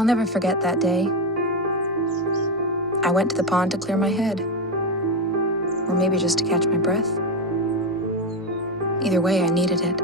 I'll never forget that day. I went to the pond to clear my head. Or maybe just to catch my breath. Either way, I needed it.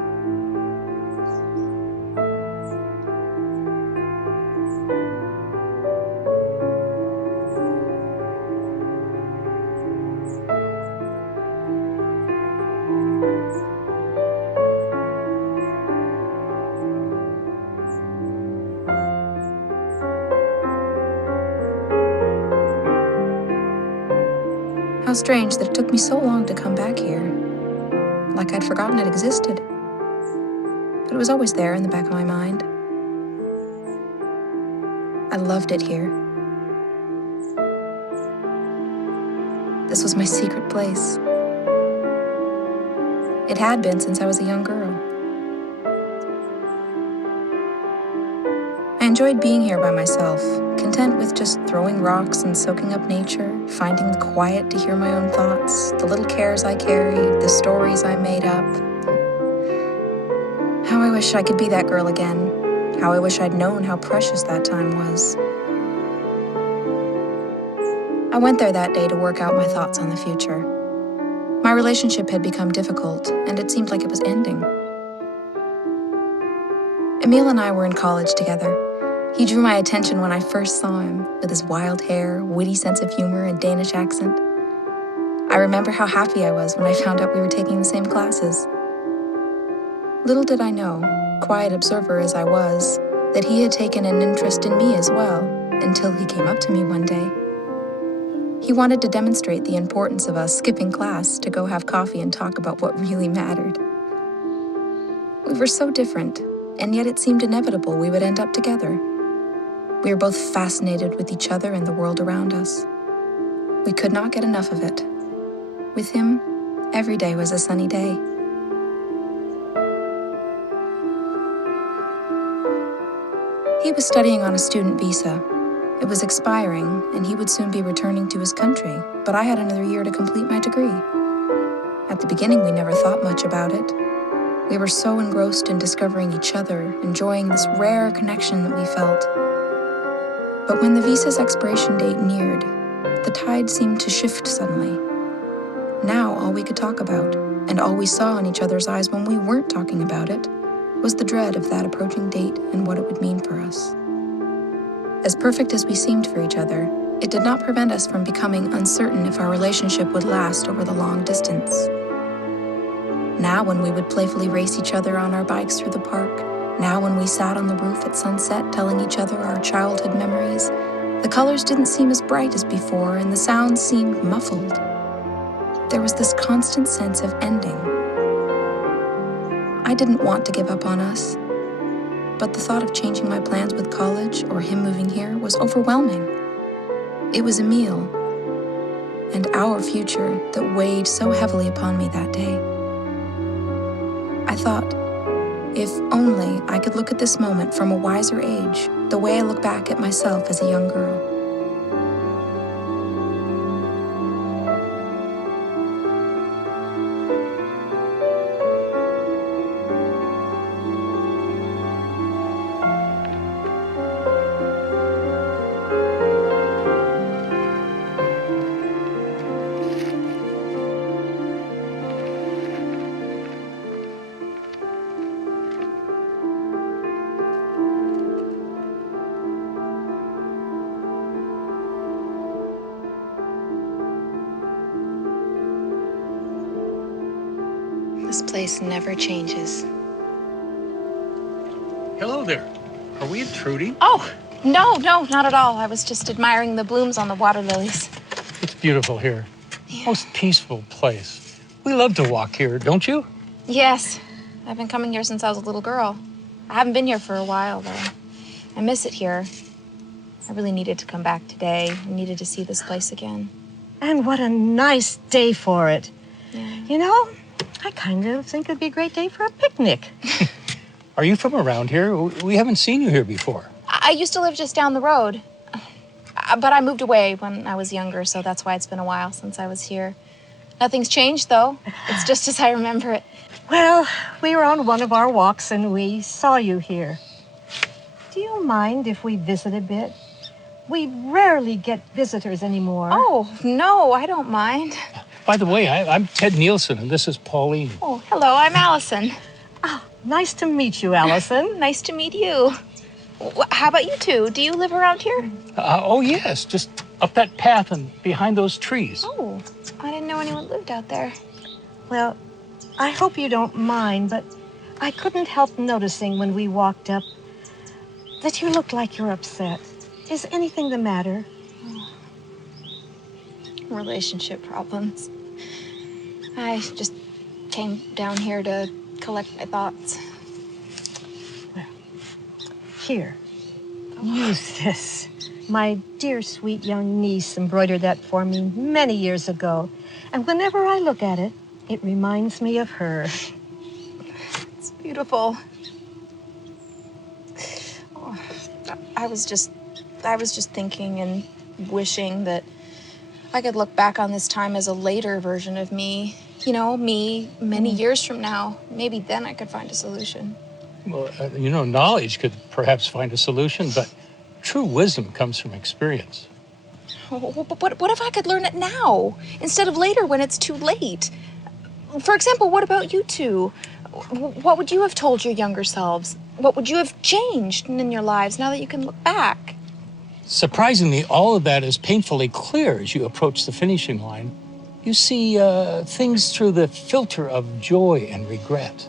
How strange that it took me so long to come back here. Like I'd forgotten it existed. But it was always there in the back of my mind. I loved it here. This was my secret place. It had been since I was a young girl. I enjoyed being here by myself, content with just throwing rocks and soaking up nature, finding the quiet to hear my own thoughts, the little cares I carried, the stories I made up. How I wish I could be that girl again. How I wish I'd known how precious that time was. I went there that day to work out my thoughts on the future. My relationship had become difficult, and it seemed like it was ending. Emil and I were in college together. He drew my attention when I first saw him, with his wild hair, witty sense of humor, and Danish accent. I remember how happy I was when I found out we were taking the same classes. Little did I know, quiet observer as I was, that he had taken an interest in me as well, until he came up to me one day. He wanted to demonstrate the importance of us skipping class to go have coffee and talk about what really mattered. We were so different, and yet it seemed inevitable we would end up together. We were both fascinated with each other and the world around us. We could not get enough of it. With him, every day was a sunny day. He was studying on a student visa. It was expiring, and he would soon be returning to his country, but I had another year to complete my degree. At the beginning, we never thought much about it. We were so engrossed in discovering each other, enjoying this rare connection that we felt. But when the visa's expiration date neared, the tide seemed to shift suddenly. Now all we could talk about, and all we saw in each other's eyes when we weren't talking about it, was the dread of that approaching date and what it would mean for us. As perfect as we seemed for each other, it did not prevent us from becoming uncertain if our relationship would last over the long distance. Now when we would playfully race each other on our bikes through the park, now when we sat on the roof at sunset telling each other our childhood memories, the colors didn't seem as bright as before and the sounds seemed muffled. There was this constant sense of ending. I didn't want to give up on us, but the thought of changing my plans with college or him moving here was overwhelming. It was Emil and our future that weighed so heavily upon me that day. I thought, if only I could look at this moment from a wiser age, the way I look back at myself as a young girl. This place never changes. Hello there. Are we intruding? Oh, no, not at all. I was just admiring the blooms on the water lilies. It's beautiful here. Yeah. Most peaceful place. We love to walk here, don't you? Yes, I've been coming here since I was a little girl. I haven't been here for a while, though. I miss it here. I really needed to come back today. I needed to see this place again. And what a nice day for it. Yeah. You know, I kind of think it'd be a great day for a picnic. Are you from around here? We haven't seen you here before. I used to live just down the road. But I moved away when I was younger, so that's why it's been a while since I was here. Nothing's changed, though. It's just as I remember it. Well, we were on one of our walks and we saw you here. do you mind if we visit a bit? We rarely get visitors anymore. Oh, no, I don't mind. By the way, I'm Ted Nielsen, and this is Pauline. Oh, hello, I'm Allison. Nice to meet you, Allison. Nice to meet you. How about you two? Do you live around here? Oh, yes, just up that path and behind those trees. Oh, I didn't know anyone lived out there. Well, I hope you don't mind, but I couldn't help noticing when we walked up that you look like you're upset. Is anything the matter? Relationship problems. I just came down here to collect my thoughts. Here, use this. My dear, sweet young niece embroidered that for me many years ago. And whenever I look at it, it reminds me of her. It's beautiful. Oh, I was just thinking and wishing that I could look back on this time as a later version of me. You know, me many years from now. Maybe then I could find a solution. Well, knowledge could perhaps find a solution, but true wisdom comes from experience. But what if I could learn it now, instead of later when it's too late? For example, what about you two? What would you have told your younger selves? What would you have changed in your lives now that you can look back? Surprisingly, all of that is painfully clear as you approach the finishing line. You see things through the filter of joy and regret.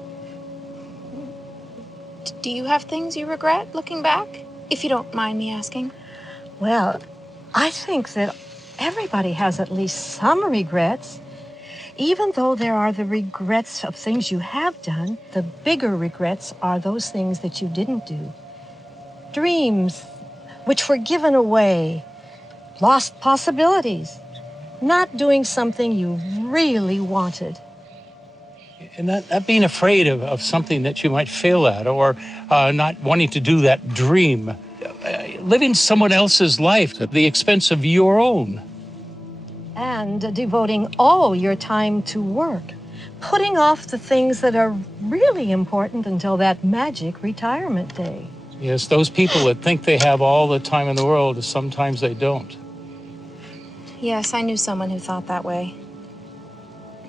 Do you have things you regret looking back, if you don't mind me asking? Well, I think that everybody has at least some regrets. Even though there are the regrets of things you have done, the bigger regrets are those things that you didn't do. Dreams which were given away, lost possibilities, not doing something you really wanted. And not being afraid of something that you might fail at, or not wanting to do that dream. Living someone else's life at the expense of your own. And devoting all your time to work, putting off the things that are really important until that magic retirement day. Yes, those people that think they have all the time in the world, sometimes they don't. Yes, I knew someone who thought that way.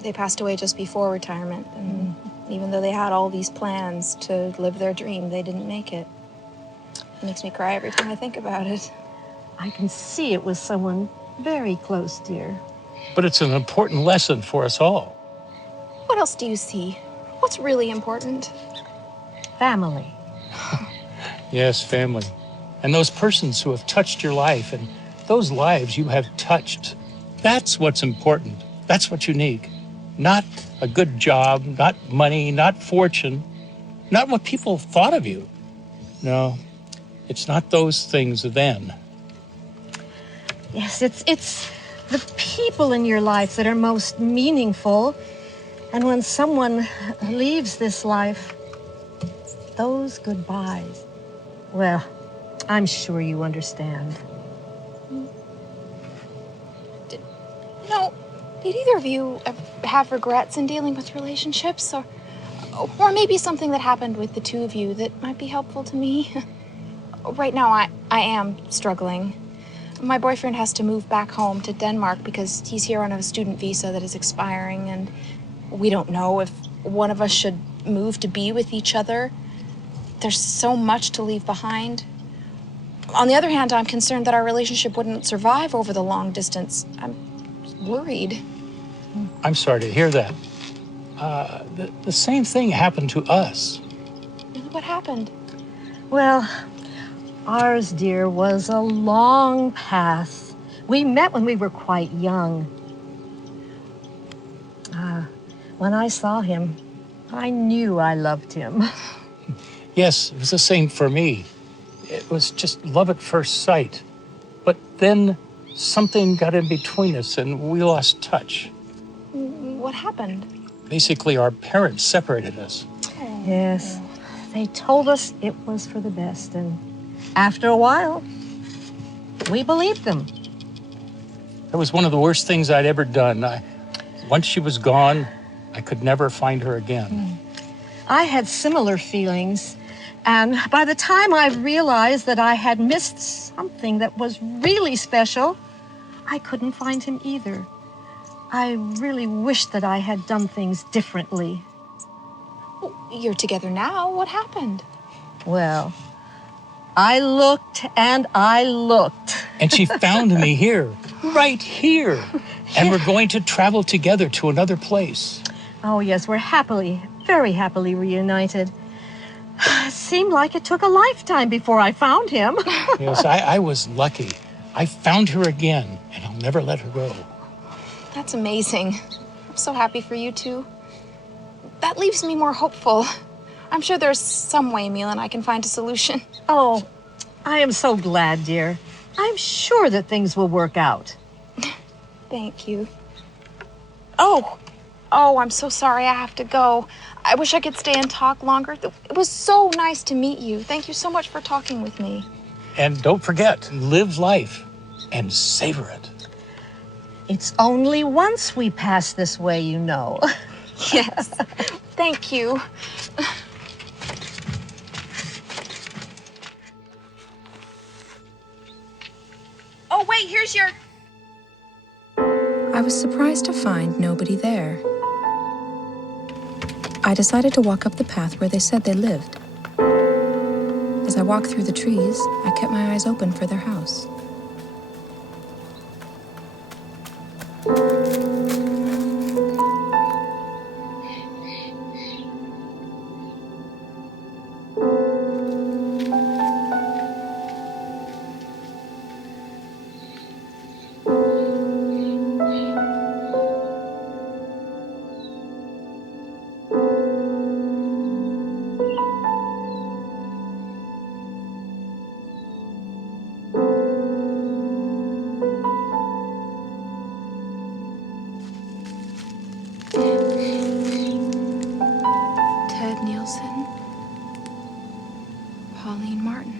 They passed away just before retirement, and even though they had all these plans to live their dream, they didn't make it. It makes me cry every time I think about it. I can see it was someone very close, dear. But it's an important lesson for us all. What else do you see? What's really important? Family. Yes, family. And those persons who have touched your life, and those lives you have touched. That's what's important. That's what's unique. Not a good job, not money, not fortune, not what people thought of you. No, it's not those things then. Yes, it's the people in your life that are most meaningful. And when someone leaves this life, those goodbyes, well, I'm sure you understand. Did either of you have regrets in dealing with relationships? Or maybe something that happened with the two of you that might be helpful to me? Right now, I am struggling. My boyfriend has to move back home to Denmark because he's here on a student visa that is expiring, and we don't know if one of us should move to be with each other. There's so much to leave behind. On the other hand, I'm concerned that our relationship wouldn't survive over the long distance. I'm worried. I'm sorry to hear that. The same thing happened to us. What happened? Well, ours, dear, was a long path. We met when we were quite young. When I saw him, I knew I loved him. Yes, it was the same for me. It was just love at first sight. But then something got in between us and we lost touch. What happened? Basically, our parents separated us. Yes, they told us it was for the best, and after a while, we believed them. That was one of the worst things I'd ever done. Once she was gone, I could never find her again. I had similar feelings. And by the time I realized that I had missed something that was really special, I couldn't find him either. I really wished that I had done things differently. You're together now. What happened? Well, I looked and I looked. And she found me here, right here. And we're going to travel together to another place. Oh, yes, we're happily, very happily reunited. It seemed like it took a lifetime before I found him. Yes, I was lucky. I found her again, and I'll never let her go. That's amazing. I'm so happy for you two. That leaves me more hopeful. I'm sure there's some way Emil and I can find a solution. Oh, I am so glad, dear. I'm sure that things will work out. Thank you. Oh, I'm so sorry I have to go. I wish I could stay and talk longer. It was so nice to meet you. Thank you so much for talking with me. And don't forget, live life and savor it. It's only once we pass this way, you know. Yes. Thank you. Oh, wait, here's your... I was surprised to find nobody there. I decided to walk up the path where they said they lived. As I walked through the trees, I kept my eyes open for their house. Pauline Martin.